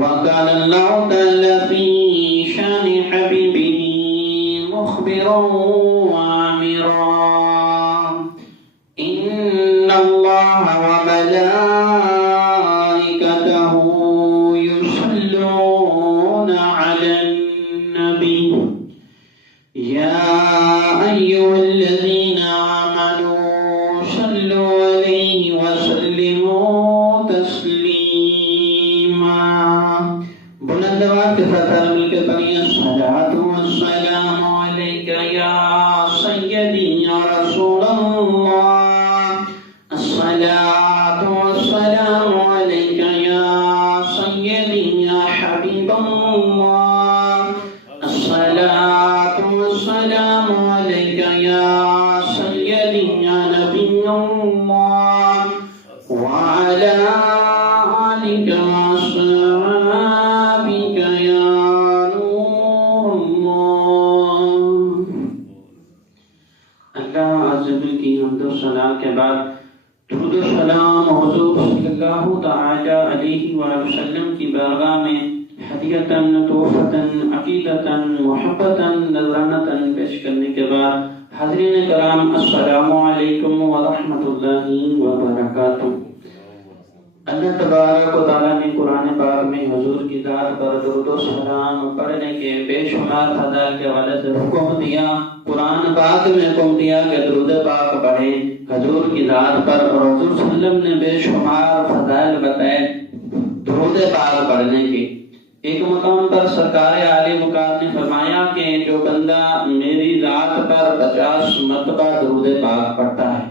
وكان الله تعالى في شان حبيبه مخبرا وعامرا إن الله وملائكته يصلون على النبي يا أيها الذين آمنوا صلوا عليه وسلموا تسليما بلند آواز کے ساتھ مل کے پڑھیے الصلاۃ والسلام علیک یا سیدی یا رسول اللہ الصلاۃ والسلام علیک یا سیدی یا حبیب اللہ الصلاۃ والسلام علیک یا سیدی یا نبی اللہ وعلی آلک وصحابک یا نور اللہ۔ اللہ عزب کی حمد و ثنا کے بعد درود و سلام حضور صلی اللہ تعالی علیہ وآلہ وسلم کی بارگاہ میں ہدیتاً تحفتاً عقیدتاً محبتاً نذرانتاً پیش کرنے کے بعد حاضرین کرام السلام علیکم ورحمۃ اللہ وبرکاتہ۔ اللہ تبارک و تعالیٰ نے قرآن پاک میں حضور کی ذات پر درود و سلام پڑھنے کے بے شمار فضائل کے حوالے سے حکم دیا۔ قرآن پاک میں حکم دیا کہ درود پاک پڑھیں حضور کی ذات پر، اور حضور صلی اللہ علیہ وسلم نے بے شمار فضائل بتائے درود پاک پڑھنے کے۔ ایک مقام پر سرکار عالی مقام نے فرمایا کہ جو بندہ میری ذات پر 50 مرتبہ درود پاک پڑھتا ہے،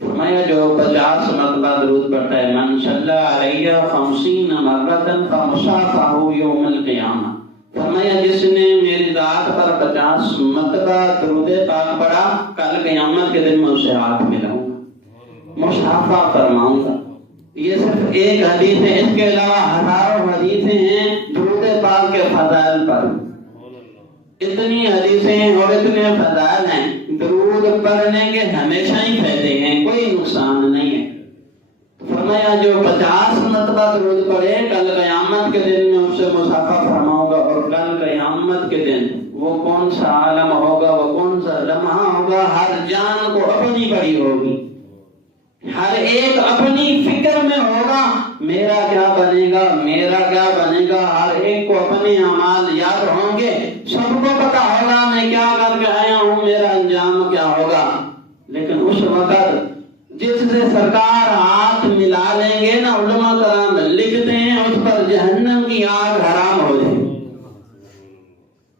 فرمایا جو 50 مرتبہ درود پڑھتا ہے، من صلی علیہ 50 مرتبہ فمصافحہ یوم القیامہ، فرمایا جس نے میری ذات پر 50 مرتبہ درود پاک پڑھا، کل قیامت کے دن میں اسے ہاتھ ملاؤں گا، مصافحہ فرماؤں گا۔ یہ صرف ایک حدیث ہے، اس کے علاوہ ہزاروں حدیثیں ہیں درود پاک کے فضائل پر۔ اتنی حدیثیں اور اتنے فضائل ہیں، درود پڑھنے کے ہمیشہ ہی فائدے ہیں، کوئی نقصان نہیں ہے۔ فرمایا جو 50 مرتبہ درود پڑھے، کل قیامت کے دن میں اس سے مصافحہ فرماؤں گا، اور کل قیامت کے دن وہ کون سا عالم ہوگا، وہ کون سا لمحہ ہوگا، ہر جان کو اپنی پڑی ہوگی، ہر ایک اپنی فکر میں ہوگا، میرا کیا بنے گا، میرا کیا بنے گا، ہر ایک کو اپنے اعمال یاد ہوں گے، سب کو پتا ہوگا میں کیا کر کے آیا ہوں، میرا انجام کیا ہوگا۔ لیکن اس وقت جس سے سرکار ہاتھ ملا لیں گے نا، علماء کرام لکھتے ہیں اس پر جہنم کی آگ حرام ہو جائے گی،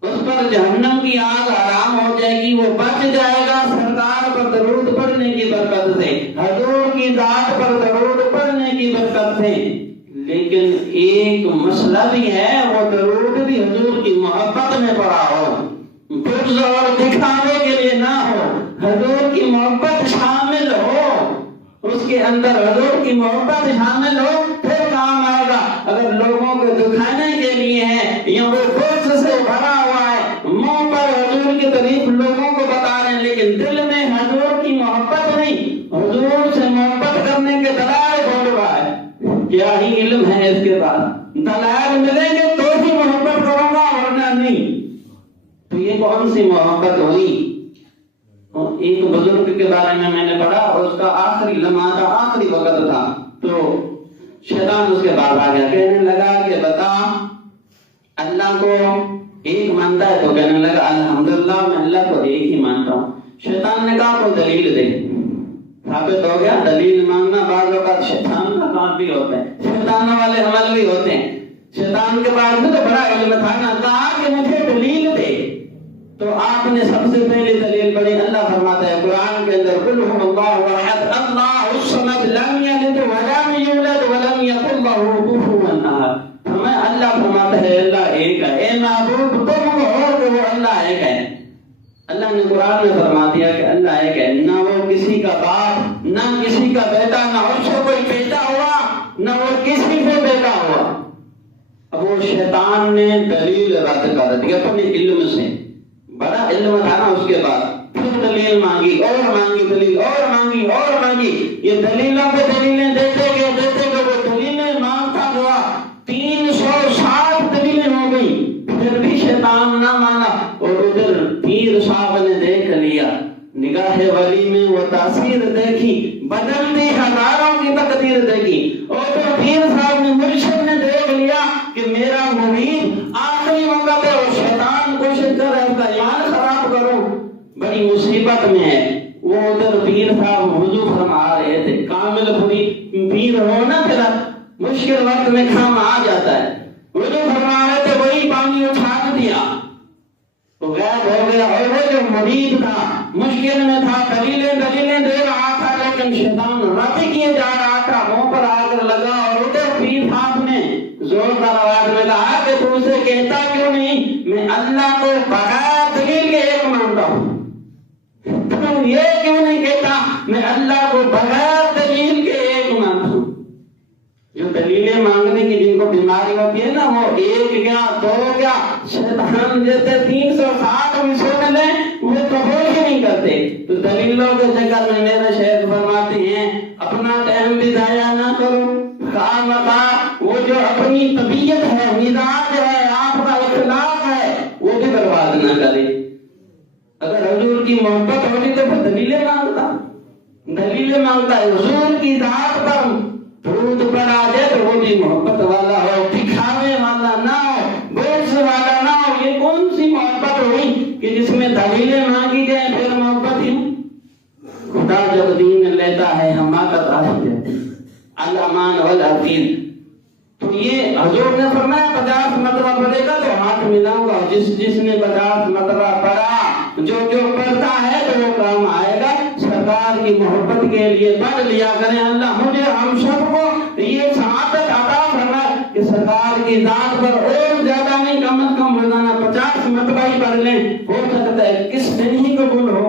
اس پر جہنم کی آگ حرام ہو جائے گی، وہ بچ جائے گا سرکار پر درود پڑھنے کی برکت سے، حضور کی ذات پر درود پڑھنے کی برکت سے۔ لیکن ایک مسئلہ بھی ہے، وہ درود بھی حضور کی محبت میں پڑا ہو، بغض اور دکھاوے کے لیے نہ ہو، حضور کی محبت شامل ہو، اس کے اندر حضور کی محبت شامل ہو، پھر کام آئے گا۔ اگر لوگوں کو دکھانے کے لیے ہے یا وہ بغض سے بھرا ہوا ہے، منہ پر حضور کی تعریف لوگوں کو بتا رہے ہیں، لیکن دل میں حضور کی محبت نہیں، حضور سے محبت کرنے کے دلائل ڈھونڈ رہا ہے، کیا ہی علم ہے اس کے بعد، دلائل ملیں گے تو ہی محبت کروں گا ورنہ نہیں۔ تو یہ کون سی محبت ہوئی؟ ایک بزرگ کے بارے میں نے پڑھا، اور اس کا آخری لمحہ تھا، آخری وقت تھا، تو شیطان اس کے بعد آ گیا، کہنے لگا کہ بتا اللہ کو ایک مانتا ہے؟ تو کہنے لگا الحمدللہ میں اللہ کو ایک ہی مانتا ہوں۔ شیطان نے کہا کوئی دلیل دے، ثابت ہو گیا دلیل مانگنا بعض اوقات شیطان کا کام بھی ہوتا ہے، شیطانوں والے عمل بھی ہوتے ہیں۔ شیطان کے بارے میں تو بڑا علم تھا نا، کہا کہ مجھے دلیل دے، تو آپ نے سب سے پہلی دلیل پڑھی، اللہ فرماتا ہے قرآن کے اندر قل هو اللہ احد اللہ الصمد لم یلد ولم یولد ولم یکن لہ کفوا احد۔ اللہ فرماتا ہے اللہ ایک ہے، اے معبود تم ہو کہ وہ اللہ ایک ہے۔ اللہ نے قرآن میں فرما دیا کہ اللہ ایک ہے، نہ وہ کسی کا باپ، نہ کسی کا بیٹا، نہ اس سے کوئی بیٹا ہوا، نہ وہ کسی سے بیٹا ہوا۔ اب وہ شیطان نے دلیل رد کر دی اپنے علم سے، بڑا علم تھا نا، اس کے بعد پھر دلیل مانگی اور مانگی، دلیل اور مانگی اور مانگی، یہ دلیلوں پہ دلیلیں دیتے گئے وہ دلیلیں مانگتا ہوا 3 360 دلیلیں ہو گئی، پھر بھی شیطان نہ مانا، اور ادھر پیر صاحب نے دیکھ لیا، نگاہ ولی میں وہ تاثیر دیکھی، بدل دی ہزاروں کی تقدیر دیکھی، اور پھر پیر صاحب نے مرشد نے دیکھ لیا کہ میرا مرید آخری وقت ہے اور شیطان کوشش کر رہا ہے کہ ایمان خراب کرو، بڑی مصیبت میں ہے۔ وہ ادھر پیر صاحب وضو فرما رہے تھے، کامل پیر ہو نا پھر مشکل وقت میں کام آ جاتا ہے، وضو فرما رہے تھے، وہی پانی اچھال دیا تو غائب ہو گیا، اور وہ جو مرید تھا مشکل میں تھا، دلیلیں دے رہا تھا، لیکن شیطان راضی کیے جا رہا تھا، منہ پر آ کر لگا، اور ادھر پیر صاحب نے زوردار آواز میں کہا کہ تو اسے کہتا کیوں نہیں میں اللہ کو بغیر دلیل کے ایک مانتا ہوں، تو یہ کیوں نہیں کہتا میں اللہ کو بغیر دلیل کے ایک مانتا ہوں؟ جو دلیلیں مانگنے کی جن کو بیماری ہوتی ہے نا، وہ ایک کیا دو کیا شیطان جیسے 360 بھی سن لیں وہ قبول ہی نہیں کرتے۔ تو دلیلوں کے چکر میں میرے شیخ فرماتے ہیں اپنا ٹائم بھی ضائع نہ کرو، خواہ مخواہ وہ جو اپنی طبیعت ہے، مزاج ہے، آپ کا اخلاق ہے، وہ بھی برباد نہ کرے۔ اگر حضور کی محبت ہوتی تو پھر دلیلیں مانگتا ہے، حضور کی ذات پر درود پڑا جائے تو وہ بھی محبت والا ہو، دکھاوے والا نہ ہو، بوجھ والا نہ ہو۔ یہ کون سی محبت ہوئی کہ جس میں دلیلیں مانگی جائیں پھر محبت ہی؟ خدا جب دین لیتا ہے حماقت آ جاتی، الامان والعقید۔ تو یہ حضور نے فرمایا 50 مرتبہ پڑھے گا تو ہاتھ ملاؤں گا، جس نے 50 مرتبہ پڑھا، جو پڑھتا ہے تو وہ کام آئے گا۔ سرکار کی محبت کے لیے پڑھ لیا کریں، اللہ مجھے ہم سب کو یہ سعادت عطا فرمائے کہ سرکار کی ذات پر اور زیادہ نہیں، کم از کم روزانہ 50 مرتبہ ہی پڑھ لیں، ہو سکتا ہے کس دن ہی قبول ہو۔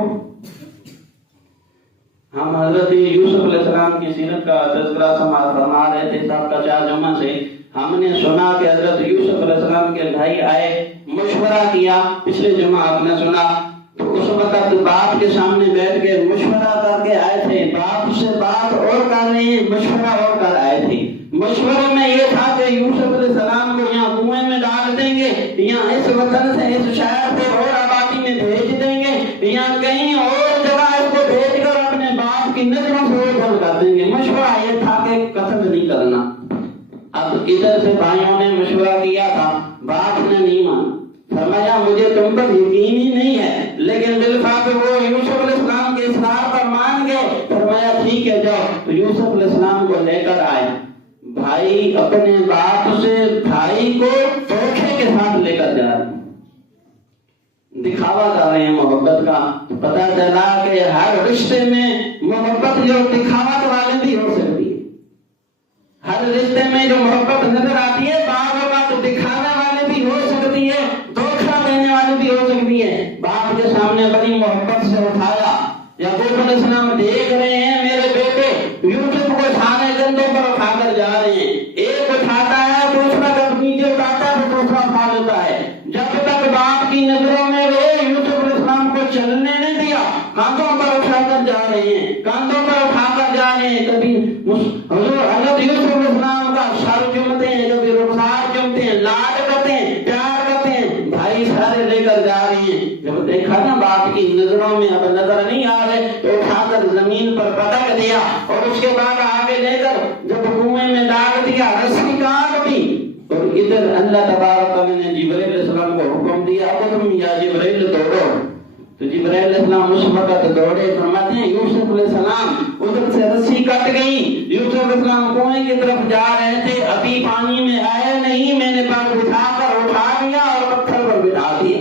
ہم حضرت یوسف علیہ السلام کی سیرت کا تذکرہ سماعت فرما رہے تھے صاحب کا 4 جمعہ سے، ہم نے سنا کہ حضرت یوسف علیہ السلام کے بھائی آئے، مشورہ کیا، پچھلے جمعہ آپ نے سنا، تو اس وقت باپ کے سامنے بیٹھ کے مشورہ کر کے آئے تھے، باپ سے بات اور کر رہے ہیں، مشورہ اور کر آئے تھے۔ مشورے میں یہ تھا کہ یوسف علیہ السلام کو یہاں کنویں میں ڈال دیں گے، یہاں اس وطن سے اس شہر سے اور آبادی میں بھیج دیں گے، یہاں کہیں اور جگہ اس کو بھیج کر اپنے باپ کی نظروں سے اوجھل کر دیں گے۔ مشورہ یہ تھا کہ قتل نہیں کرنا۔ اب ادھر سے بھائیوں نے مشورہ کیا تھا، باپ نے نہیں مانا، فرمایا مجھے تم پر یقین ہی نہیں ہے، لیکن بالفعل وہ یوسف علیہ السلام کے اصرار پر مان گئے۔ فرمایا ٹھیک ہے جاؤ، تو یوسف علیہ السلام کو لے کر آئے۔ بھائی اپنے باپ سے بھائی کو دھوکے کے ساتھ لے کر جا رہے ہیں، دکھاوا کر رہے ہیں محبت کا۔ پتہ چلا کہ ہر رشتے میں محبت جو دکھاوت والے بھی ہو سکتی ہے، ہر رشتے میں جو محبت نظر آتی ہے بعض اوقات دکھانے والے بھی ہو سکتی ہے، دھوکہ دینے والے بھی ہو سکتی ہے۔ باپ کے سامنے بڑی محبت سے اٹھایا، یعقوب علیہ السلام دیکھ رہے ہیں میرے بیٹے یوسف کو سارے کندھوں پر اٹھا کر جا رہے ہیں، ایک اٹھاتا ہے دوسرا جب نیچے اٹھاتا ہے تو دوسرا اٹھا لیتا ہے، جب تک باپ کی نظروں میں وہ یوسف علیہ السلام کو چلنے نہیں دیا، کاندھوں پر اٹھا کر جا رہے ہیں، کاندھوں پر اٹھا کر جا رہے ہیں۔ کبھی حضور حضرت یوسف علیہ السلام کا سر چومتے ہیں، کبھی رخسار چومتے ہیں، لاڈ کرتے ہیں، پیار کرتے ہیں، بھائی سارے لے کر جا رہے ہیں۔ جب دیکھا نا باپ کی نظروں میں اب نظر نہیں آ رہے تو اٹھا کر زمین پر پٹک دیا، اور اس کے بعد آگے لے کر جب کنویں میں ڈال دیا، رسی کاٹ دی، اور ادھر اللہ تبارک تعالیٰ نے جبرائیل علیہ السلام کو حکم دیا کہ تم یا جبرائیل دوڑو، تو جبرائیل علیہ السلام اس وقت دوڑے۔ فرماتے ہیں یوسف علیہ السلام ادھر سے رسی کٹ گئی، یوسف علیہ السلام کنویں کی طرف جا رہے تھے، ابھی پانی میں آئے نہیں، میں نے پاس بٹھا کر اٹھا دیا اور پتھر پر بٹھا دیا۔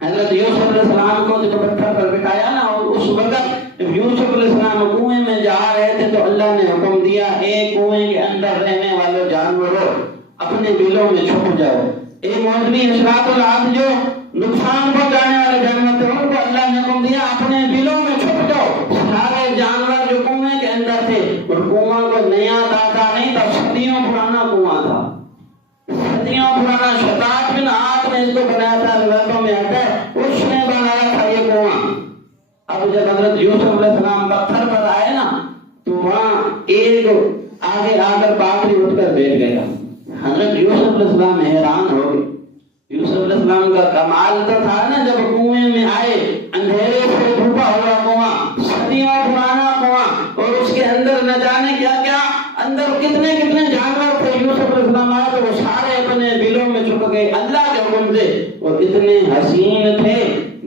حضرت یوسف علیہ السلام کو جب پتھر پر بٹھایا نا، اور اس وقت جب یوسف علیہ السلام کنویں میں جا رہے تھے تو اللہ نے حکم دیا ایک کنویں کے اندر رہنے والے جانوروں اپنے بلوں میں چھپ جاؤ۔ ایک موسمی اشراط العاد جو نقصان پہنچانے والے جانور تھے ان کو اللہ نے حکم دیا اپنے بلوں میں چھپ جاؤ۔ سارے جانور جو کنویں کے اندر تھے، اور کنواں کو نیا تازہ نہیں تھا، صدیوں پرانا کنواں تھا، صدیوں پرانا، شتات بن عاد نے اس کو بنایا تھا، روایتوں میں آتا ہے اس نے بنایا تھا یہ کنواں۔ اب جب حضرت یوسف علیہ السلام پتھر پر آئے نا تو وہاں ایک آگے آ کر پاکڑی اٹھ کر بیٹھ گیا، حضرت یوسف علیہ السلام حیران ہو گئے. یوسف علیہ السلام کا کمال تو تھا نا، جب کنویں میں آئے، اندھیرے سے ڈوبا ہوا کنواں، صدیوں پرانا کنواں، اور اس کے اندر نہ جانے کیا کیا، اندر کتنے کتنے جانور تھے. یوسف علیہ السلام آئے تو وہ سارے اپنے بلوں میں چھپ گئے اللہ کے حکم سے. اور اتنے حسین تھے،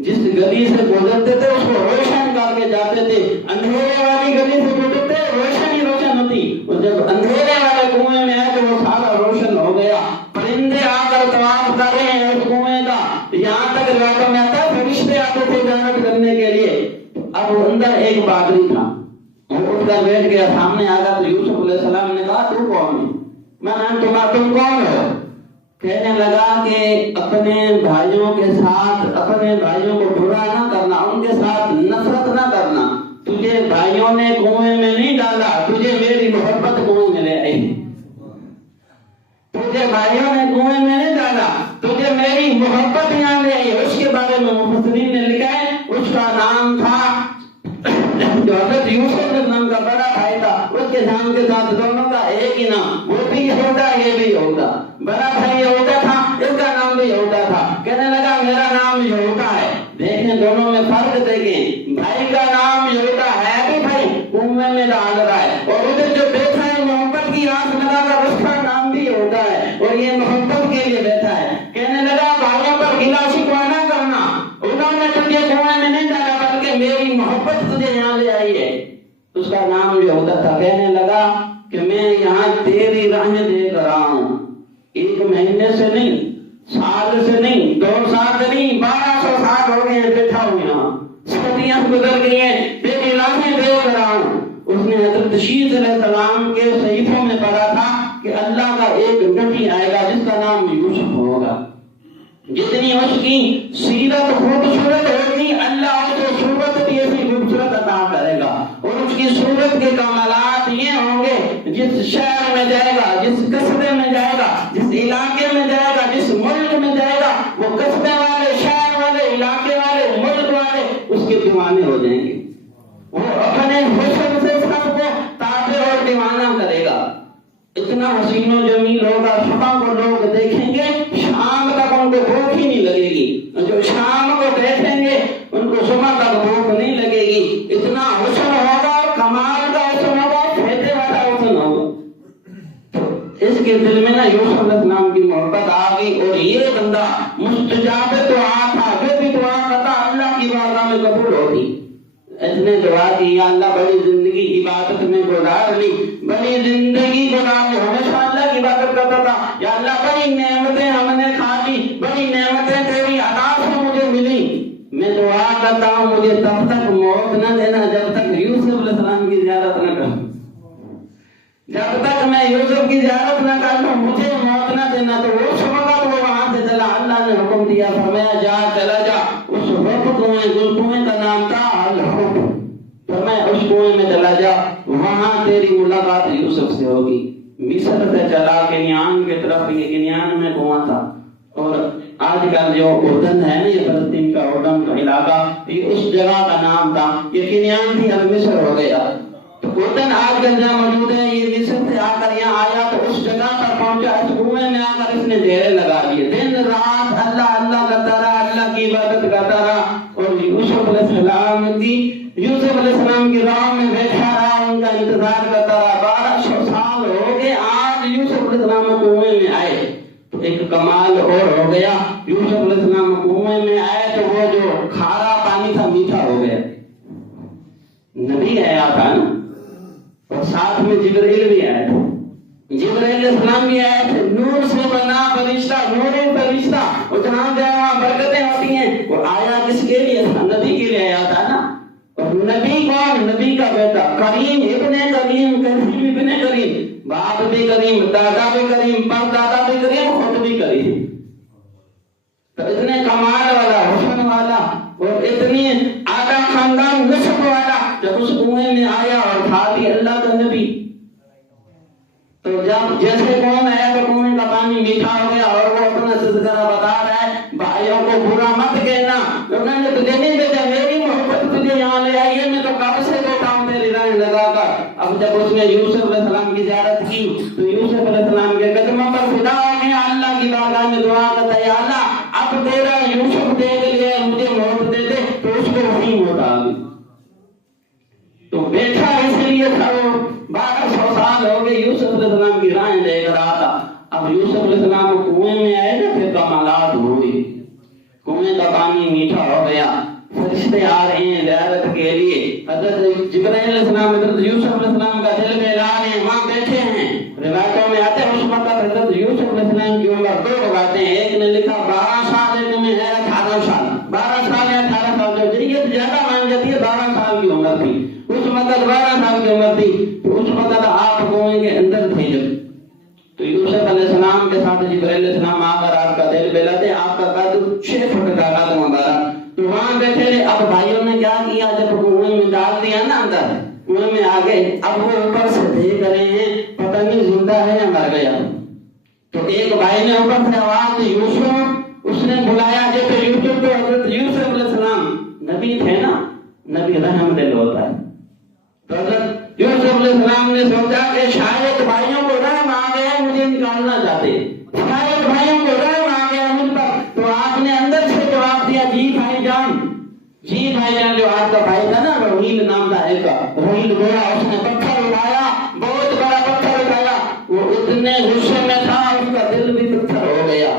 جس گلی سے گزرتے تھے اس کو روشن کر کے جاتے تھے. اندھیرے والی گلی سے گزرتے روشن ہی روشن ہوتی، اور جب اندھیرے والے کنویں میں آئے تو وہ سارا روشن ہو گیا. پرندے آ کر طواف کر رہے ہیں اس کنویں کا، یہاں تک علاقوں میں آتا فرشتے آتے تھے زیارت کرنے کے لیے. اب اندر ایک پادری تھا، وہ اٹھ کر بیٹھ گیا سامنے آ گیا. تو یوسف علیہ السلام نے کہا تو کون ہے؟ میں نام تم کون ہو؟ کہنے لگا کہ اپنے بھائیوں کے ساتھ، اپنے بھائیوں کو برا نہ کرنا، ان کے ساتھ نفرت نہ کرنا. تجھے بھائیوں نے کنویں میں نہیں ڈالا، تجھے میری محبت کنویں میں لے آئی. تجھے بھائیوں نے کنویں میں نہیں ڈالا، تجھے میری محبت یہاں لے آئی. اس کے بارے میں مفسرین نے لکھا ہے اس کا نام تھا جو حضرت یوسف کے نام کا بڑا بھائی تھا، اس کے نام کے ساتھ دونوں کا ایک ہی نام، وہ بھی یہودا یہ بھی یہودا. بڑا بھائی یہودا تھا، اس کا نام بھی یہودا تھا. کہنے لگا میرا نام یہودا ہے. دیکھیں دونوں میں فرق دیکھیں، بھائی کا نام یہودا ہے بھی بھائی کنویں میں ڈال رہا ہے، اور ادھر جو بیٹھا ہے محبت کی آنکھ لگا کر اس کا نام بھی یہودا ہے، اور یہ محبت کے لیے بیٹھا ہے. کہنے لگا بھائیوں پر گلا شکوا نہ کرنا، انہوں نے تجھے کنویں میں نہیں ڈالا بلکہ میری محبت تجھے یہاں لے آئی ہے. اس کا نام یہودا تھا. کہنے لگا کہ میں یہاں تیری راہیں دیکھ رہا ہوں، 1 مہینے سے نہیں، سال سے نہیں، 2 سال سے نہیں، 1200 سال ہو گئے بیٹھا ہوں یہاں، صدیاں گزر گئی ہیں، تیری راہیں دیکھ رہا ہوں. اس نے حضرت شیس علیہ السلام کے صحیفوں میں پڑھا تھا کہ اللہ کا ایک نبی آئے گا جس کا نام یوسف ہوگا. جتنی اس کی سیرت خوبصورت ہوگی، اللہ اس کو صورت بھی ایسی خوبصورت عطا کرے گا. اور اس کی صورت کے کمالات یہ ہوں گے، جس شہر میں جائے گا، جس قصبے میں جائے گا، جس علاقے میں جائے گا، جس ملک میں جائے گا، وہ قصبے والے، شہر والے، علاقے والے، ملک والے اس کے دیوانے ہو جائیں گے. وہ اپنے حسن سے سب کو تابع اور دیوانہ کرے گا. اتنا حسین و جمیل ہوگا، صبح کو لوگ دیکھیں گے، شام تک ان کو بھوک ہی نہیں لگے گی. جو شام کو دیکھیں گے ان کو صبح تک بھوک نہیں لگے گی. اتنا حسن ہوگا، کمال کا حسن ہوگا، پھیلنے والا حسن ہوگا. اس کے دل میں نا یوسف علیہ السلام کی محبت آ گئی، اور یہ بندہ مستجاب دعا تھا، جو بھی دعا کرتا اللہ کی بارگاہ میں قبول ہوتی. اس نے دعا کی یا اللہ بڑی زندگی عبادت میں گزار لی، بڑی زندگی گزار لی، ہمیشہ اللہ کی عبادت کرتا تھا. یا اللہ بڑی نعمتیں ہم نے کھا لی، بڑی نعمتیں تیری عطا سے مجھے ملی. میں دعا کرتا ہوں مجھے تب تک موت نہ دینا جب تک یوسف علیہ السلام کی زیارت نہ کروں، جب تک میں یوسف کی زیارت نہ کر لوں مجھے موت نہ دینا. تو وہ وقت وہ وہاں سے چلا، اللہ نے حکم دیا، فرمایا جا چلا جا. اس کنویں کا نام تھا الحب. فرمایا اس کنویں میں چلا جا، وہاں تیری ملاقات یوسف سے ہوگی. مصر سے چلا کنیان کی طرف، یہ کنیان میں کنواں تھا. اور آج کل جو اردن ہے نا، یہ فلسطین کا اردن کا علاقہ، یہ اس جگہ کا نام تھا. یہ کنیان تھی، اب مصر ہو گیا. تو اردن آج کل جہاں موجود ہے، یہ مصر سے آ کر یہاں آیا تو اس جگہ پر پہنچا، اس کنویں میں آ کر اس نے ڈیرے لگا دیے. دن رات اللہ اللہ کرتا رہا، اللہ کی عبادت کرتا رہا. اور یوسف علیہ السلام کی راہ میں بیٹھا رہا، ان کا انتظار کرتا رہا. 1200 سال ہو گئے، آج یوسف علیہ السلام کنویں میں آئے تو ایک کمال اور ہو گیا. یوسف علیہ السلام کنویں میں آئے تو وہ جو کھارا پانی تھا میٹھا ہو گیا. نبی آیا تھا نا، اور ساتھ میں جبرائیل بھی آیا تھا. جبرائیل علیہ السلام بھی آئے تھے، نور سے بنا فرشتہ، نوری فرشتہ. اور جہاں جائے وہاں برکتیں ہوتی ہیں. اور آیا کس کے لیے تھا؟ نبی کے لیے آیا تھا نا. اور نبی کون؟ نبی کا بیٹا کریم ابن کریم، کریم ابن کریم، باپ بھی کریم، دادا بھی کریم، پردادا بھی کریم، خود بھی کریم. تو اتنے کمال والا، حسن والا، اور اتنی اعلیٰ خاندان نسب والا جب اس کنویں میں آیا اور تھا بھی اللہ کا نبی. تو جب جیسے کون آیا تو کنویں کا پانی میٹھا ہو گیا. اور وہ اپنا تذکرہ بتا رہا ہے، بھائیوں کو برا مت کہنا، انہوں نے تجھے نہیں بھیجا، میری محبت تجھے یہاں لے آئی ہے. میں تو کب سے بیٹھا ہوں تیری راہیں لگا کر. اب جب اس نے یوسف علیہ السلام کی زیارت کی تو یوسف علیہ السلام کے قدموں پر فدا اب یوسف علیہ السلام کنویں میں آئے نا، پھر کمالات ہوئے، کنویں کا پانی میٹھا ہو گیا، فرشتے آ رہے ہیں زیارت کے لیے، حضرت جبرائیل علیہ السلام حضرت یوسف علیہ السلام کا دل بہلا رہے ہیں، وہاں بیٹھے ہیں۔ روایتوں میں آتے ہیں اس وقت حضرت یوسف علیہ السلام کی عمر 2 روایتیں ہیں، ایک نے لکھا 12 سال، ایک میں ہے 18 سال، 12 سال یا 18 سال، جو جریت زیادہ مان جاتی ہے 12 سال کی عمر تھی، اس وقت 12 سال کی عمر تھی، تو اس وقت آپ کنویں کے اندر تھے جب، تو یوسف علیہ السلام کے ساتھ جبرائیل علیہ السلام آ کر آپ کا دل بہلاتے، آپ کا قد 6 فٹ کا قد مبارک، تو وہاں بیٹھے رہے۔ اب بھائیوں نے کیا کیا، جب کنویں میں ڈال دیا نا اندر، کنویں میں آ گئے، اب وہ اوپر سے دیکھ رہے ہیں پتہ نہیں زندہ ہے یا مر گیا، تو ایک بھائی نے اوپر سے آواز دی یوسف، اس نے بلایا، جیسے یوسف تو حضرت یوسف علیہ السلام نبی تھے نا، نبی رحم دل ہوتا ہے، تو حضرت یوسف علیہ السلام نے سوچا کہ شاید بھائیوں کو رحم آ گیا، مجھے نکالنا چاہتے، شاید بھائیوں کو رحم آ گیا مجھ پر، تو آپ نے اندر سے جواب دیا، جی بھائی جان، جی بھائی جان۔ جو آپ کا بھائی تھا نا رحیل نام تھا ایک کا، رحیل گویا، اس نے پتھر اٹھایا، بہت بڑا پتھر اٹھایا، وہ اتنے غصے میں تھا اس کا دل بھی پتھر ہو گیا،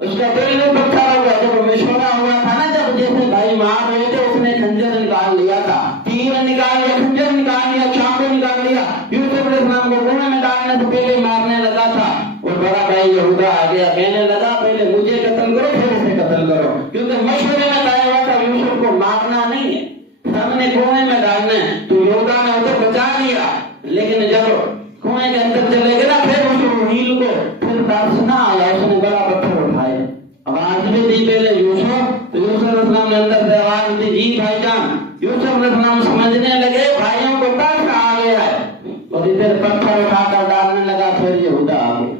اس کا دل بھی پتھر ہو گیا۔ جب مشورہ ہوا تھا نا، جب جیسے بھائی مار رہے تھے، اس نے خنجر نکال لیا تھا، تیر نکال لیا، خنجر نکال لیا، چاقو نکال لیا، یوسف علیہ السلام کو کنویں میں ڈالنے سے پہلے مارنے لگا تھا، اور بڑا بھائی یہودا آ گیا، کہنے لگا پہلے مجھے قتل کرو پھر اسے قتل کرو، کیونکہ مشورے میں طے ہوا تھا یوسف کو مارنا نہیں ہے، ہم نے کنویں میں ڈالنا ہے، تو یہودا نے اسے بچا لیا، لیکن جب کنویں کے اندر چلے گئے نا، پھر اس رحیل کو پھر ترس نہ آیا، اس نے بڑا پتھر اٹھایا، آواز بھی دی پہلے یوسف، تو یوسف علیہ السلام نے اندر سے آواز دی، جی بھائی جان۔ یوسف علیہ السلام سمجھنے لگے بھائیوں کو ترس آ گیا ہے، اور ادھر پتھر اٹھا کر ڈالنے لگا، پھر یہودا آ گیا۔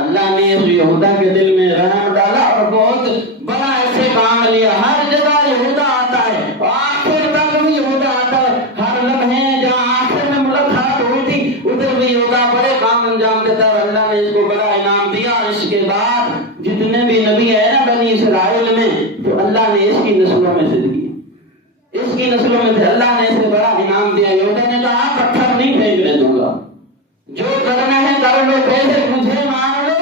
اللہ نے اس یہودا کے دل میں رحم ڈالا اور بہت بڑا ایسے کام لیا، ہر جگہ یہودا آتا ہے، آخر تک بھی یہودا آتا ہے، ہر لمحے جہاں آخر میں ملاقات ہوئی تھی ادھر بھی یہودا بڑے کام انجام دیتا ہے، اللہ نے اس کو بڑا انعام دیا۔ اس کے بعد جتنے بھی نبی ہیں نا بنی اسرائیل میں، تو اللہ نے اس کی نسلوں میں سے دیے، اس کی نسلوں میں سے اللہ نے اسے بڑا انعام دیا۔ یہودا نے کہا پتھر نہیں پھینکنے دوں گا، جو کرنا ہے کر لو، پہلے مجھے مان لو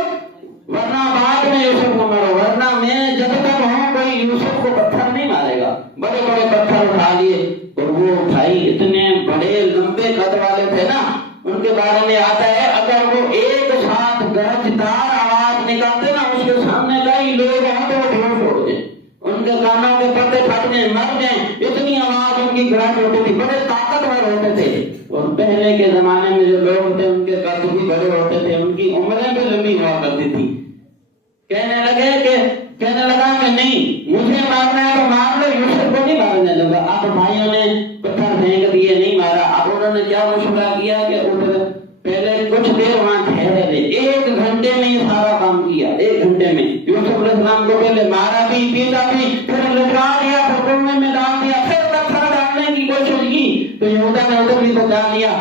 ورنہ بعد میں یوسف کو مارو، ورنہ میں جب تک ہوں کوئی یوسف کو پتھر نہیں مارے گا۔ بڑے بڑے پتھر اٹھا لیے، اور وہ بھائی اتنے بڑے لمبے قد والے تھے نا، ان کے بارے میں آتا ہے اگر وہ ایک ساتھ گرجدار آواز نکالتے نا، اس کے سامنے کئی لوگ ہوں تو وہ بھوش ہو جائیں، ان کے کانوں کے پردے پھٹ جائیں، مر جائیں، اتنی آواز ان کی گرج ہوتی تھی، بڑے طاقتور ہوتے تھے۔ اور پہلے کے زمانے میں جو لوگ تھے ان کے قد بھی بڑے ہوتے تھے، ان کی عمریں بھی لمبی ہوا کرتی تھی۔ کہنے لگا کہ نہیں، مجھے مارنا ہے تو مار لو، یوسف کو نہیں مارنے لگا۔ اب بھائیوں نے پتھر پھینک دیے، نہیں مارا۔ اب انہوں نے کیا مشورہ کیا کہ ادھر پہلے کچھ دیر وہاں ٹھہرے لے، 1 گھنٹے میں یہ سارا کام کیا، 1 گھنٹے میں یوسف علیہ السلام کو پہلے مارا بھی، پیٹا بھی، پھر لٹکا دیا، پھر کنویں میں ڈال دیا، پھر پتھر ڈالنے کی کوشش کی تو یہودا نے ادھر بھی بچا لیا۔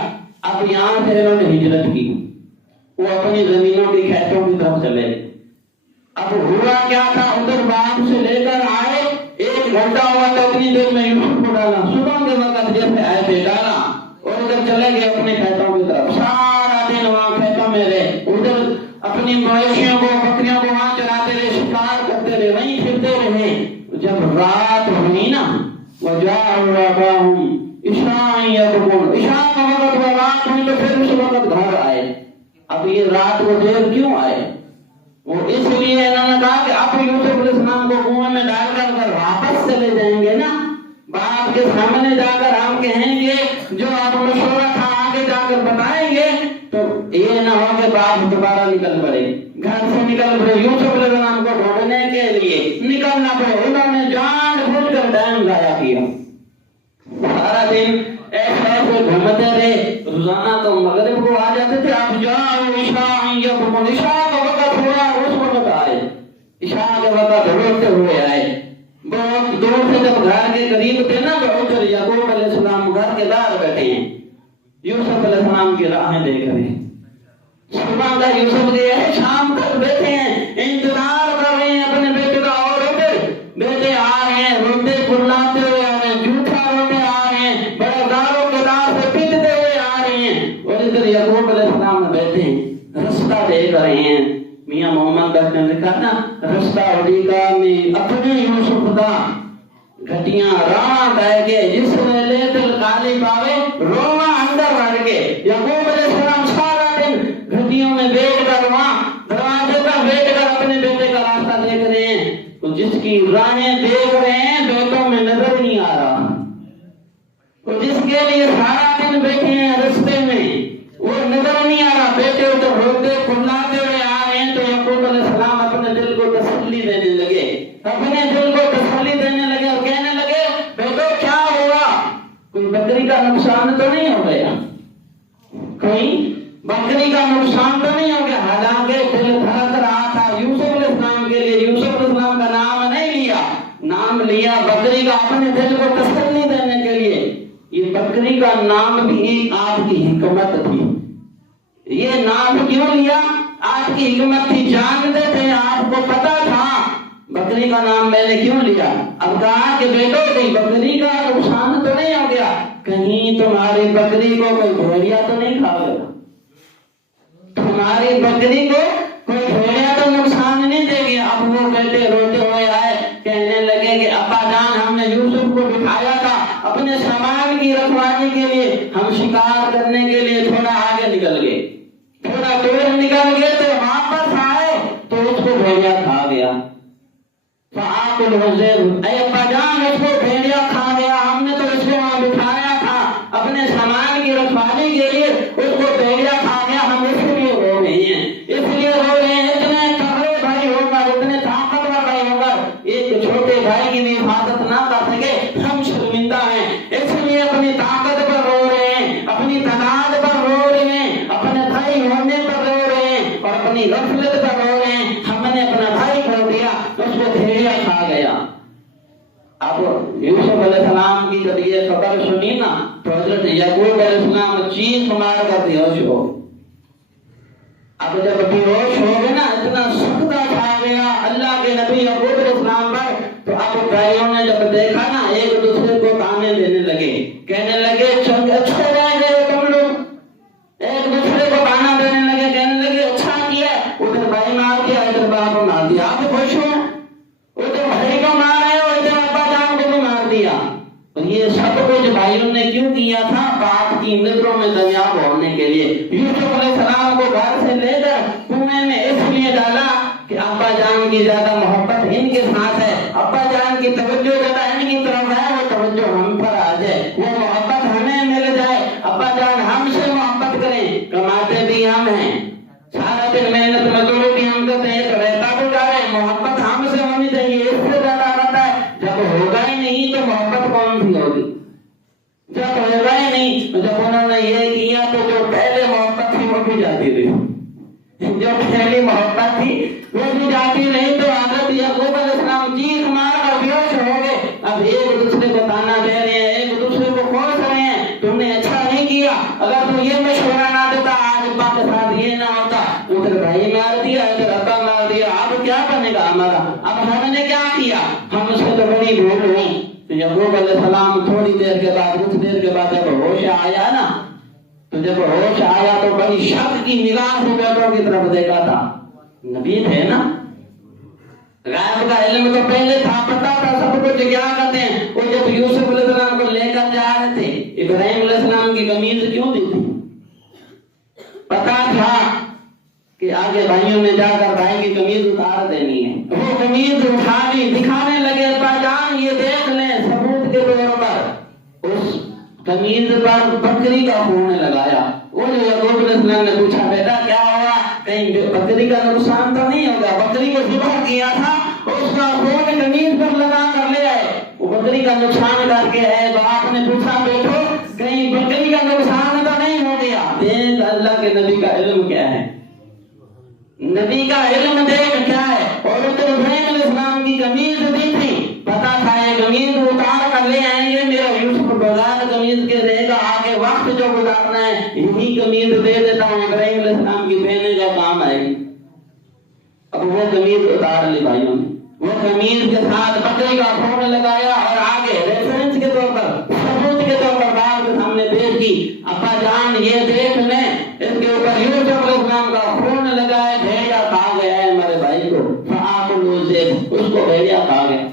اب یہاں سے انہوں نے ہجرت کی، وہ اپنی زمینوں کی کھیتوں کی طرف چلے۔ اب ہوا کیا تھا، ادھر باپ سے لے کر آئے، 1 گھنٹہ ہوا تو اتنی دیر میں یوسف کو ڈالا، صبح کے وقت جیسے آئے تھے ڈالا، اور ادھر چلے گئے اپنے کھیتوں کی طرف، سارا دن وہاں کھیتوں میں رہے، ادھر اپنی مویشیوں کو، بکریوں کو وہاں چراتے رہے، شکار کرتے رہے، وہیں پھرتے رہے۔ جب رات ہوئی نا، وَجَاءُوا أَبَاهُمْ عِشَاءً يَبْكُونَ، عشاء کا وقت ہوا، رات ہوئی تو پھر اس وقت گھر آئے۔ اب یہ رات کو دیر کیوں آئے؟ وہ اس لیے انہوں نے کہا کہ آپ یوسف علیہ السلام کو کنویں میں ڈال کر اگر واپس چلے جائیں گے نا، باپ کے سامنے جا کر ہم کہیں گے جو آپ مشورہ تھا آگے جا کر بتائیں گے، تو یہ نہ ہو کہ باپ دوبارہ نکل پڑے، گھر سے نکل پڑے، یوسف علیہ السلام کو ڈھونڈنے کے لیے نکلنا پڑے۔ انہوں نے جان بوجھ کر ٹائم ضائع کیا، سارا دن ایسے گھومتے رہے، روزانہ تو مغرب کو آ جاتے تھے، آپ جاؤ عشاء یبکون، عشاء کا وقت ہوا اس وقت آئے، عشاء کے وقت روتے ہوئے آئے، بہت دور سے جب گھر کے قریب تھے نا، تو ادھر یعقوب علیہ السلام گھر کے باہر بیٹھے ہیں، یوسف علیہ السلام کی راہیں دیکھ رہے ہیں، صبح کا یوسف گئے ہیں، شام تک بیٹھے ہیں، انتظار کر رہے ہیں اپنے بیٹے کا، اور ادھر بیٹے آ رہے ہیں، روتے پھرلاتے ہوئے آ رہے ہیں، جھوٹا روتے آ رہے ہیں، بڑے داروں کے دار سے پیٹتے ہوئے آ رہے ہیں، اور ادھر یعقوب علیہ السلام بیٹھے ہیں۔ رستہ دیکھ رہے ہیں. میاں محمد داس نے لکھا نا رستہ اڑیگا میں اپنے یوسف دا گھٹیاں راہ بہ کے جس ویلے دل کالی پاوے رواں اندر رہ کے. یعقوب علیہ السلام سارا دن گھٹیوں میں بیٹھ کر وہاں دروازے پر بیٹھ کر اپنے بیٹے کا راستہ دیکھ رہے ہیں. تو جس کی راہیں دیکھ رہے ہیں بیٹوں میں نظر نہیں آ رہا. تو جس کے لیے سارا دن بیٹھے ہیں رستے میں وہ نظر نہیں آ رہا. بیٹے ادھر روتے کھلاتے ہوئے آ رہے ہیں. تو یعقوب علیہ السلام اپنے دل کو تسلی دینے لگے, اپنے دل کو تسلی دینے لگے اور کہنے لگے بیٹو کیا ہوا, کوئی بکری کا نقصان تو نہیں ہو گیا, کوئی بکری کا نقصان تو نہیں ہو گیا. حالانکہ دل دھڑک رہا تھا یوسف علیہ السلام کے لیے. یوسف علیہ السلام کا نام نہیں لیا, نام لیا بکری کا اپنے دل کو تسلی دینے کے لیے. یہ بکری کا نام بھی ایک آپ کی حکمت تھی. یہ نام کیوں لیا؟ آپ کی حکمت تھی. جانتے تھے, آپ کو پتا تھا بکری کا نام میں نے کیوں لیا. اب کہا کہ بیٹو کوئی بکری کا نقصان تو نہیں ہو گیا, کہیں تمہاری بکری کو کوئی بھیڑیا تو نہیں کھا گیا, تمہاری بکری کو کوئی بھیڑیا تو نقصان نہیں دے گی. اب وہ بیٹے روتے ہوئے آئے, کہنے لگے کہ ابا جان ہم نے یوسف کو بٹھایا تھا اپنے سامان کی رکھوالی کے لیے, ہم شکار کرنے کے لیے تھوڑا آگے نکل گئے, تھوڑا دور نکل گئے تو واپس آئے تو اس کو بھیڑیا کھا گیا. اے ابا جان اس کو بھیڑیا کھا گیا, ہم نے تو اس کو وہاں بٹھایا تھا اپنے سامان کی رکھوالی کے لیے, اس کو بھیڑیا کھا گیا. ہم اس لیے رو رہے ہیں, اس لیے رو رہے ہیں. اتنے تگڑے بھائی ہو کر, اتنے طاقتور بھائی ہو کر ایک چھوٹے بھائی کی بھی حفاظت نہ کر سکے, ہم شرمندہ ہیں. اس لیے اپنی طاقت پر رو رہے ہیں, اپنی تعداد پر رو رہے ہیں, اپنے بھائی ہونے پر رو رہے ہیں اور اپنی غفلت پر رو رہے ہیں. ہم نے اپنا بھائی کھو دیا, اس کو بھیڑیا کھا گیا. اب یوسف علیہ السلام کی جب یہ خبر سنی نا تو حضرت یعقوب علیہ السلام چیخ مار کر بیہوش ہو. اب جب بیہوش ہو گئے نا, اتنا سکتا کھا گیا اللہ کے نبی یعقوب علیہ السلام پر. تو اب بھائیوں نے جب دیکھا نا ایک دوسرے کو تانے دینے لگے, کہنے لگے اچھے رہ گئے تم لوگ. ایک دوسرے کو تانا دینے لگے, کہنے لگے اچھا کیا, ادھر بھائی مار دیا ادھر باپ کو مار دیا, آپ خوش ہو, ادھر بھائی کو مار رہے ہو ادھر ابا جان کو بھی مار دیا. اور یہ سب کچھ بھائیوں نے کیوں کیا تھا؟ باپ کی نظروں میں دریاب ہونے کے لیے. یوسف علیہ السلام کو گھر سے لے کر کنویں میں اس لیے ڈالا کہ ابا جان کی زیادہ محبت ان کے ساتھ ہے, ابا جان کی توجہ زیادہ ان کی طرف ہے, وہ توجہ ہم پر آ جائے, وہ محبت ہمیں مل جائے. ابا جان ہم سے محبت کریں, کماتے بھی ہم ہیں, سارا دن محنت مزدوری بھی ہم کرتے ہیں, رہتا بھی جا رہے, محبت ہم سے ہونی چاہیے. اس سے زیادہ رہتا ہے جب ہوگا ہی نہیں تو محبت کون سی ہوگی؟ جب ہوگا ہی نہیں, جب انہوں نے یہ کیا تو جو پہلے محبت تھی وہ بھی جاتی رہی, جو پہلی محبت تھی وہ بھی جاتی رہی. تو حضرت یعقوب علیہ السلام چیخ مار کر بیہوش ہو گئے. اب ایک دوسرے کو تانا دے رہے ہیں, ایک دوسرے کو کوس رہے ہیں, تم نے اچھا نہیں کیا, اگر تم یہ مشورہ نہ دیتا آج ابا کے ساتھ یہ نہ ہوتا, ادھر بھائی مار دیا ادھر ابا مار دیا, اب کیا بنے گا ہمارا, اب ہم نے کیا کیا, ہم سے تو بڑی بھول ہوئی. تو یعقوب علیہ السلام تھوڑی دیر کے بعد, کچھ دیر کے بعد جب ہوش آیا نا, تو جب ہوش آیا تو بڑی شک کی نگاہ سے بیٹوں کی طرف دیکھا تھا. نبی تھے نا, غیب کا علم تو پہلے تھا, پتا تھا سب کچھ کیا کرتے ہیں. وہ جب یوسف علیہ السلام کو لے کر جا رہے تھے, ابراہیم علیہ السلام کی قمیض کیوں دی تھی؟ پتا تھا کہ آگے بھائیوں نے جا کر بھائی کی قمیض اتار دینی ہے. وہ قمیض اٹھا لی, دکھانے لگے ابا جان یہ دیکھ لیں, ثبوت کے طور پر اس قمیض پر بکری کا خون لگایا. وہ جو یعقوب علیہ السلام نے پوچھا بیٹا کیا ہوا, کہیں بکری کا نقصان تو نہیں ہوگا, بکری کو ذبح کیا تھا اس کا خون قمیض پر لگا کر لے آئے, وہ بکری کا نقصان کر کے ہے. باپ نے پوچھا بیٹو کہیں بکری کا نقصان تو نہیں ہو گیا. دیکھ اللہ کے نبی کا علم کیا ہے, نبی کا علم دیکھ کیا ہے. اور ابراہیم علیہ السلام کی قمیض دی تھی, پتا تھا یہ قمیض اتار کر لے آئیں گے, میرا یوسف بغیر قمیض کے دے گا, آگے وقت جو گزارنا ہے یہی قمیض دے دیتا ہوں, ابراہیم علیہ السلام کی پہنے کا کام آئے گی. اب وہ قمیض اتار لی بھائیوں نے, وہ قمیض کے ساتھ بکری کا خون لگایا اور آگے ریفرنس کے طور پر, ثبوت کے طور پر باپ کے سامنے پیش کی. ابا جان یہ دیکھ لیں, اس کے اوپر یوسف علیہ السلام کا خون لگا بھیڑیا کھا گیا۔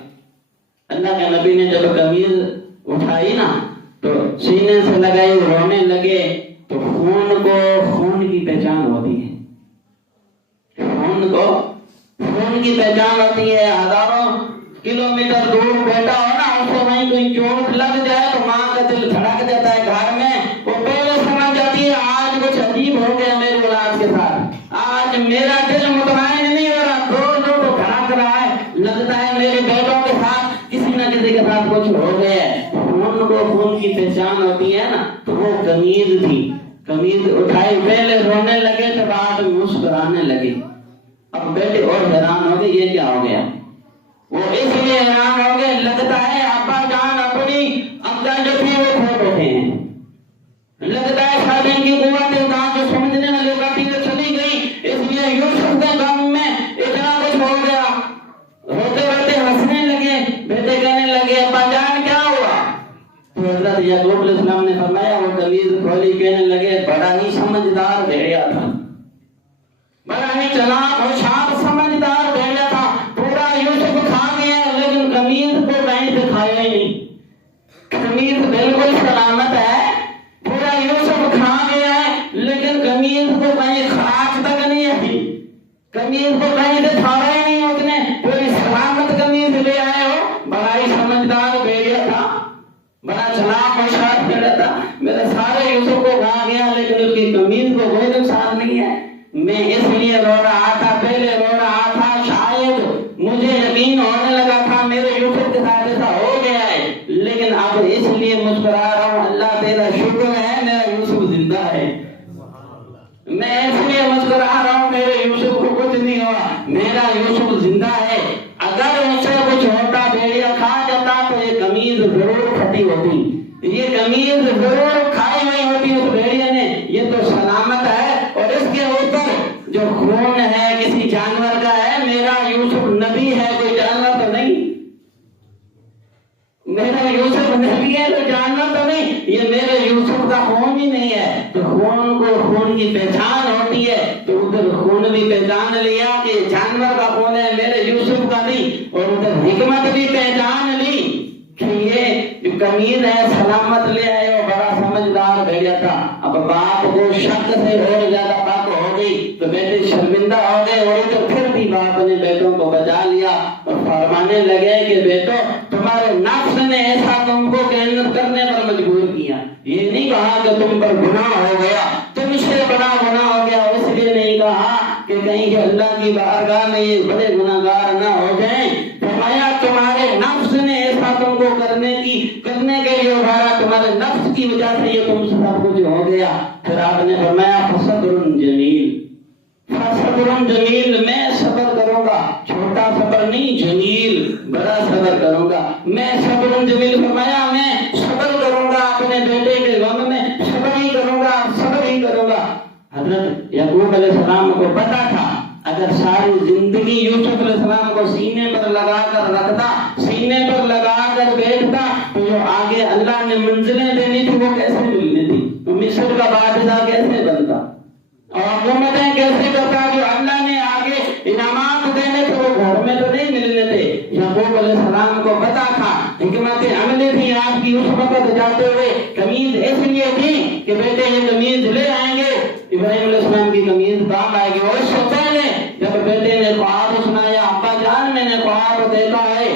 اللہ کے نبی نے جب قمیض اٹھائی نا تو سینے سے لگائی، رونے لگے، تو خون کی پہچان ہوتی ہے، خون کی پہچان ہوتی ہے۔ ہزاروں کلومیٹر دور بیٹا ہو نا، اس کو وہیں کوئی چوٹ لگ جائے تو ماں کا دل دھڑک جاتا ہے گھر میں، وہ پہلے سمجھ جاتی ہے آج کچھ عجیب ہو گیا میری اولاد کے ساتھ، آج میرا دل مطمئن نہیں ہو رہا، دو تو دھڑک رہا ہے، لگتا ہے میرے بیٹوں کے ساتھ کسی نہ کسی کے ساتھ کچھ ہو گیا ہے۔ خون کی پہچان ہوتی ہے نا، تو وہ قمیض تھی، قمیض اٹھائی، پہلے رونے لگے تو بعد مسکرانے لگے۔ اب بیٹے اور حیران ہو گئے یہ کیا ہو گیا، وہ اس لیے حیران ہو گئے لگتا ہے ابا جان اپنی ابا جو تھی وہ کھو بیٹھے ہیں، لگتا ہے شاید ان کی قوت جو سمجھنے والے باتیں چلی گئی، اس لیے یوسف کے غم میں اتنا کچھ ہو گیا۔ روتے روتے ہنسنے لگے، بیٹے کہنے لگے ابا جان کیا ہوا؟ تو حضرت یعقوب علیہ السلام نے فرمایا، وہ قمیض کھولی، کہنے لگے بڑا ہی سمجھدار بھیڑیا تھا، بڑا ہی چلاک ہوشیار سمجھدار بھیڑیا تھا، پورا یوسف کھا گیا لیکن قمیض کو کہیں سے کھایا ہی نہیں، قمیض بالکل سلامت ہے، پورا یوسف کھا گیا ہے لیکن قمیض کو کہیں خراش تک نہیں ہے، قمیض کو کہیں سے کھایا ہی نہیں، اس نے پوری سلامت قمیض لے آئے ہو۔ بڑا ہی سمجھدار بھیڑیا تھا، بڑا چلاک ہوشیار بھیڑیا تھا، میرے سارے یوسف کو کھا گیا لیکن اس کی قمیض کو کوئی نقصان نہیں ہے، میں اس لیے رو رہا تھا، پہلے رو رہا تھا شاید مجھے یقین ہونے لگا تھا میرے یوسف کے ساتھ ایسا ہو گیا ہے، لیکن اب اس لیے مسکرا رہا ہوں، اللہ تیرا شکر ہے میرا یوسف زندہ ہے، میں اس لیے مسکرا رہا ہوں میرے یوسف کو کچھ نہیں ہوا، میرا یوسف زندہ ہے۔ اگر اسے کچھ ہوتا بھیڑیا کھا جاتا تو یہ قمیض ضرور پھٹی ہوتی، یہ قمیض ضرور کھائی ہوئی ہوتی اس بھیڑیا نے، یہ تو سلامت ہے، اور اس کے اوپر جو خون ہے کسی جانور کا ہے، میرا یوسف نبی ہے کوئی جانور تو نہیں، میرا یوسف نبی ہے کوئی جانور تو نہیں، یہ میرے یوسف کا خون ہی نہیں ہے، تو خون کو خون کی پہچان ہوتی ہے، تو ادھر خون بھی پہچان لیا کہ جانور کا خون ہے میرے یوسف کا نہیں، اور ادھر حکمت بھی پہچان لی کہ یہ جو قمیض ہے سلامت لے آئے، وہ بڑا سمجھدار بھیڑیا تھا۔ اب باپ کو شک سے اور زیادہ بات ہو گئی تو بیٹے شرمندہ ہو گئے، اور تو پھر بھی باپ نے بیٹوں کو بچا لیا اور فرمانے لگے کہ بیٹو تمہارے نفس نے ایسا تم کو محنت کرنے پر مجبور کیا، یہ نہیں کہا کہ تم پر گناہ ہو گیا، تم سے بڑا گناہ ہو گیا، اس لیے نہیں کہا کہ کہیں کہ اللہ کی بارگاہ میں یہ بڑے گناہگار نہ ہو جائیں، فرمایا تمہارے نفس نے ایسا تم کو کرنے کے لیے ابھارا، تمہارے نفس کی وجہ سے یہ تم سے سب کچھ ہو گیا۔ پھر آپ نے فرمایا فصبر جمیل، فصبر جمیل، میں صبر کروں گا، چھوٹا صبر نہیں جمیل، بڑا صبر کروں گا، میں صبر جمیل، فرمایا میں صبر کروں گا اپنے بیٹے کے غم میں، صبر ہی کروں گا، صبر ہی کروں گا۔ حضرت یعقوب علیہ السلام کو پتا تھا اگر ساری زندگی یوسف علیہ السلام کو سینے پر لگا کر رکھتا، سینے پر لگا کر بیٹھتا، تو جو آگے اللہ نے منزلیں دینی تھی وہ کیسے ملنی تھی، تو مصر کا بادشاہ کیسے بنتا اور حکومتیں کیسے کرتا، جو اللہ نے آگے انعامات دینے تھے وہ گھر میں تو نہیں ملنے تھے۔ یعقوب علیہ السلام کو پتا تھا، حکمت عملی تھی آپ کی اس وقت جاتے ہوئے، قمیض اس لیے تھی کہ بیٹے یہ قمیض لے آئیں گے، ابراہیم علیہ السلام کی قمیض کام آئے گی، اور اس سے پہلے جب بیٹے نے خواب سنایا، ابا جان میں نے خواب دیکھا ہے،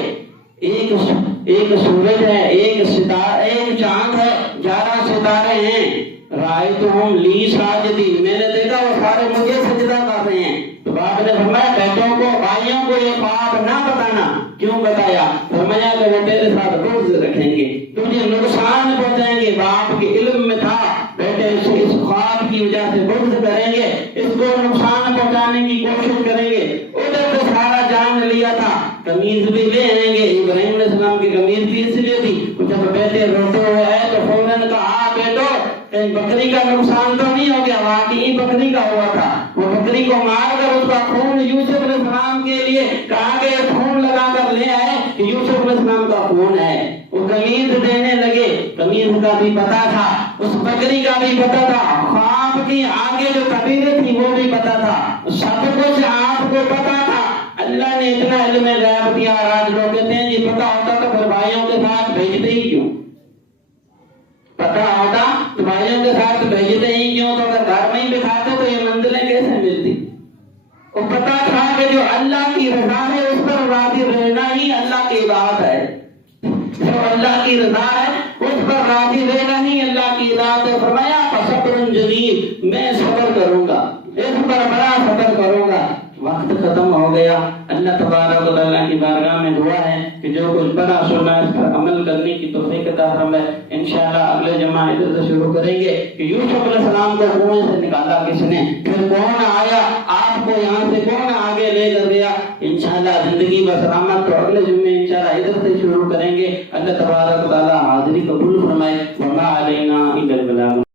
ایک سورج ہے، ایک ستارہ، ایک چاند ہے، 11 ستارے ہیں، رأیتہم لی ساجدین، میں نے دیکھا وہ سارے مجھے سجدہ کر رہے ہیں۔ تو باپ نے فرمایا بیٹوں کو، بھائیوں کو یہ خواب نہ بتانا، کیوں بتایا؟ فرمایا کہ وہ تیرے ساتھ بغض رکھیں گے، تجھے نقصان پہنچائیں گے، باپ کے علم میں تھا بیٹے اس خواب کی وجہ سے بغض کریں گے، اس کو نقصان پہنچانے کی کوشش کریں گے، ادھر تو سارا جان لیا تھا، قمیض بھی لے آئیں گے، ابراہیم علیہ السلام کی قمیض بھی اس لیے تھی، جب بیٹے روتے ہوئے آئے تو فوراً کہا بیٹو کہیں بکری کا نقصان تو نہیں ہو گیا، واقعی بکری کا ہوا تھا، وہ بکری کو مار کر اس کا خون یوسف علیہ السلام کے لیے کہا کہ خون لگا کر لے آئے کہ یوسف علیہ السلام کا خون ہے، وہ قمیض دینے لگے، قمیض کا بھی پتا تھا، اس بکری کا بھی پتا تھا، خواب کی آگے جو تعبیریں تھی وہ بھی پتا تھا، سب کچھ آپ کو پتا تھا، اللہ نے اتنا علم غیب دیا، اور آج لوگ کہتے ہیں جی پتہ ہوتا تو پھر بھائیوں کے ساتھ بھیجتے ہی کیوں؟ پتہ ہوتا تو بھائیوں کے ساتھ بھیجتے ہی کیوں؟ تو اگر گھر میں ہی بٹھاتے تو یہ منزلیں کیسے ملتی؟ وہ پتہ تھا کہ جو اللہ کی رضا ہے اس پر راضی رہنا ہی اللہ کی اطاعت ہے، جو اللہ کی رضا ہے اس پر راضی رہنا ہی اللہ کی اطاعت ہے۔ فرمایا فصبر جمیل، میں صبر کروں گا، اس پر بڑا صبر کروں گا۔ وقت ختم ہو گیا۔ اللہ تبارک و تعالیٰ کی بارگاہ میں دعا ہے کہ جو کچھ پڑھا سنا اس پر عمل کرنے کی توفیق عطا فرمائے۔ انشاءاللہ اگلے جمعہ ادھر سے شروع کریں گے کہ یوسف علیہ السلام کو کنویں سے نکالا کس نے، پھر کون آیا آپ کو یہاں سے، کون آگے لے کر گیا۔ انشاءاللہ زندگی بسلامت تو اگلے جمعے انشاءاللہ ادھر سے شروع کریں گے۔ اللہ تبارک و تعالیٰ حاضری قبول